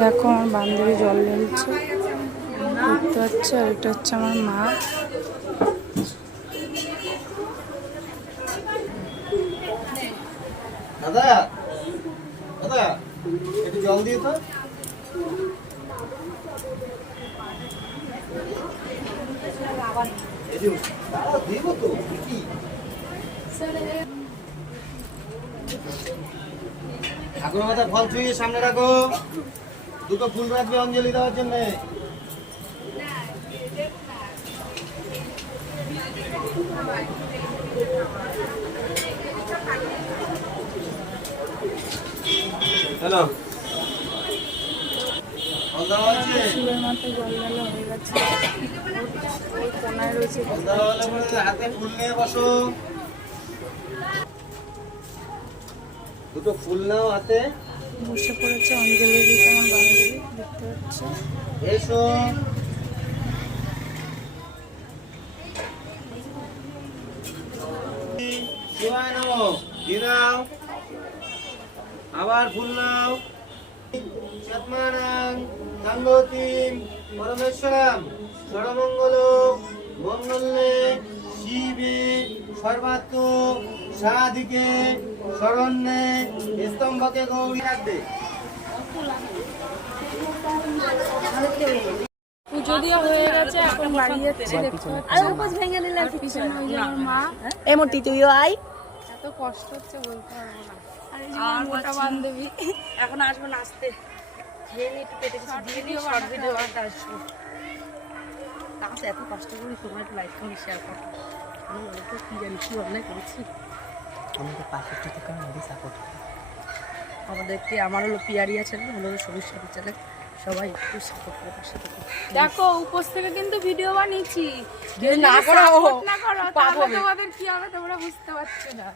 দেখো আমার বান্ধবী জল ঢেলছে দেখতে পাচ্ছ, আর এটা হচ্ছে আমার মা। দাদা দাদা একটু জল দিয়ে তো। দিব তো কি ঠাকুর মাথা ফল ছুঁয়ে সামনে রাখো, দুটো ফুল রাখবে অঞ্জলি দেওয়ার জন্য। হ্যালো শিবের মাথায় জল ঢালা হয়ে গেছে, ওই কোনায় রয়েছে। হাতে ফুল নিয়ে বসো, দুটো ফুল নাও হাতে। বসে পড়েছে অঞ্জলি দিতে আমার বান্ধবী, দেখতে পাচ্ছ। এসো শিবায় নমো, দিয়ে দাও। আবার ফুল নাও। চত্মানাং গঙ্গোতিম পরমেশ্বরম সর্বমঙ্গল মঙ্গলে শিবে সর্বাত্ম সাধিকে শরণ্যে স্তম্ভকে গৌরী রাখবে। পুজো দিয়ে হয়ে গেছে, এখন বাড়ি যাচ্ছে দেখতে পাচ্ছি। পিছনে ওই যে আমার মা। এমটি তুইও আই। এত কষ্ট হচ্ছে বলতে পারবো না। আর এই যে আমার মোটা বান্ধবী এখন আসবো নাচতে। খেয়ে নিয়ে একটু পেটে কিছু দিয়ে নিয়ে শর্ট ভিডিও বানাতে আসবো। তাহলে এত কষ্ট করি, তোমার একটু লাইক করে শেয়ার করো। আমি অনেক কি জানি কি অন্যায় করেছি। আমাদের পাশের থেকে আমাদের সাপোর্ট আমাদেরকে আমার হলো পিয়ারি আছে না, হলো সমস্যা বিচারে সবাই একটু সাপোর্ট করে পাশে থেকে। দেখো উপোস থেকে কিন্তু ভিডিও বানিয়েছি, না করো না করো তাহলে তোমাদের কি হবে তোমরা বুঝতে পারছো না।